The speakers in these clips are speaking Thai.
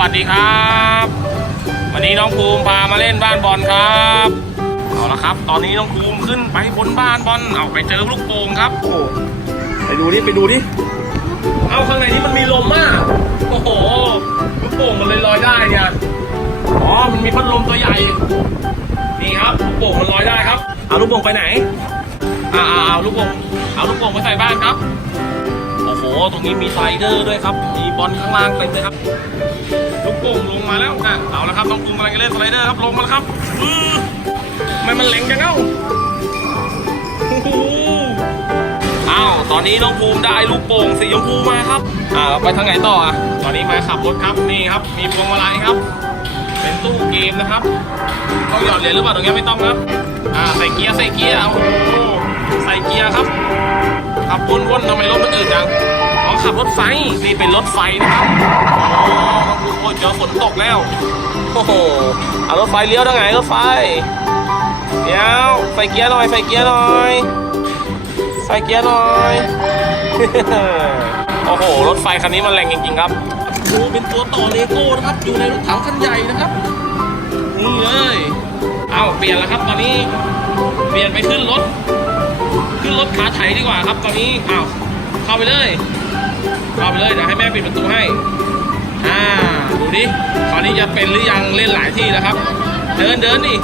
วัสดีครับ วันนี้น้องภูมิพามาเล่นบ้านบอลครับเอาละครับ ตอนนี้น้องภูมิขึ้นไปบนบ้านบอลเอาไปเจอลูกโป่งครับโอ้ไปดูดิไปดูดิเอาข้างในนี้มันมีลมมากโอ้โหลูกโป่งมันเลยลอยได้เนี่ยอ๋อมันมีพัดลมตัวใหญ่นี่ครับลูกโป่งมันลอยได้ครับ เอาลูกโป่งไปไหนอ่าเอาเอาลูกโป่งเอาลูกโป่งไปใส่บ้านครับโอ้โหตรงนี้มีสไลเดอร์ด้วยครับ มีบอลข้างล่างเต็มเลยครับลูกโป่งลงมาแล้วนะเอาละครับน้องภูมิกำลังจะเล่นสไลเดอร์ครับลงมาแล้วครับอือไมมันเล็งจังเอ้าอ้าวตอนนี้น้องภูมิได้ลูกโป่งสีชมพูมาครับอ่าไปทางไหนต่ออะตอนนี้มาขับรถครับนี่ครับ มีพวงมาลัยครับ เป็นตู้เกมนะครับต้องหยอดเหรียญหรือเปล่าตรงนี้ไม่ต้องครับอ่าใส่เกียร์ใส่เกียร์โอ้ใส่เกียร์ครับขับวนๆทำไมรถมันอืดจังอ๋อขับรถไฟนี่เป็นรถไฟนะครับ แล้ว โอ้โห เอารถไฟเลี้ยวทางไหนรถไฟเดี๋ยวใส่เกียร์หน่อยใส่เกียร์หน่อยใส่เกียร์หน่อย โอ้โห รถไฟคันนี้มันแรงจริงๆครับโอ้เป็นตัวต่อเลโก้นะครับ อยู่ในรถถังคันใหญ่นะครับ นี่เลย เอาเปลี่ยนแล้วครับตอนนี้ เปลี่ยนไปขึ้นรถ ขึ้นรถขาไถดีกว่าครับตอนนี้อ้าวเข้าไปเลย เข้าไปเลยเดี๋ยวให้แม่ปิดประตูให้อ่า ดิคราวนี้จะเป็นหรือยังเล่นหลายที่แล้วครับ เดินเดินดิ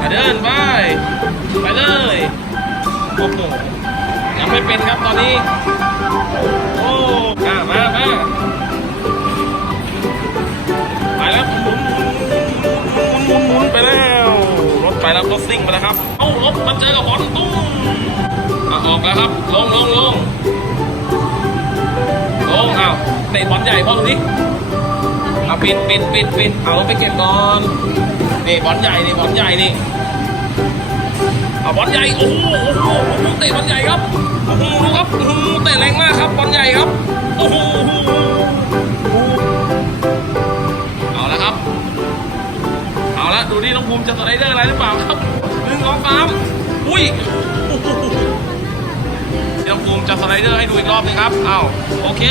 อ่เดินไปไปเลยโอ้โหยังไม่เป็นครับตอนนี้ โอ้อ่ามามาไปแล้วหมุนหมุนหมุนหมุนหมุนไปแล้วรถไปแล้วรถซิ่งไปแล้วครับเอ้ารถมาเจอกับบอลตุ้มออกแล้วครับลงลงลงลงอ้าวเตะบอลใหญ่พ่อตรงนี้ เอาปิดปิดปิดปิดเอาไปเก็บก่อนนี่บอลใหญ่นี่บอลใหญ่นี่เอาบอลใหญ่โอ้โหโอ้โหโอ้โหเตะบอลใหญ่ครับโอ้โหดูครับโอ้โหเตะแรงมากครับบอลใหญ่ครับโอ้โหเอาละครับ เอาละดูนี่น้องภูมิจะสไลเดอร์อะไรหรือเปล่าครับหนึ่งสองสามอุ้ยเดี๋ยวภูมิจะสไลเดอร์ให้ดูอีกรอบนึงครับอ้าวโอเค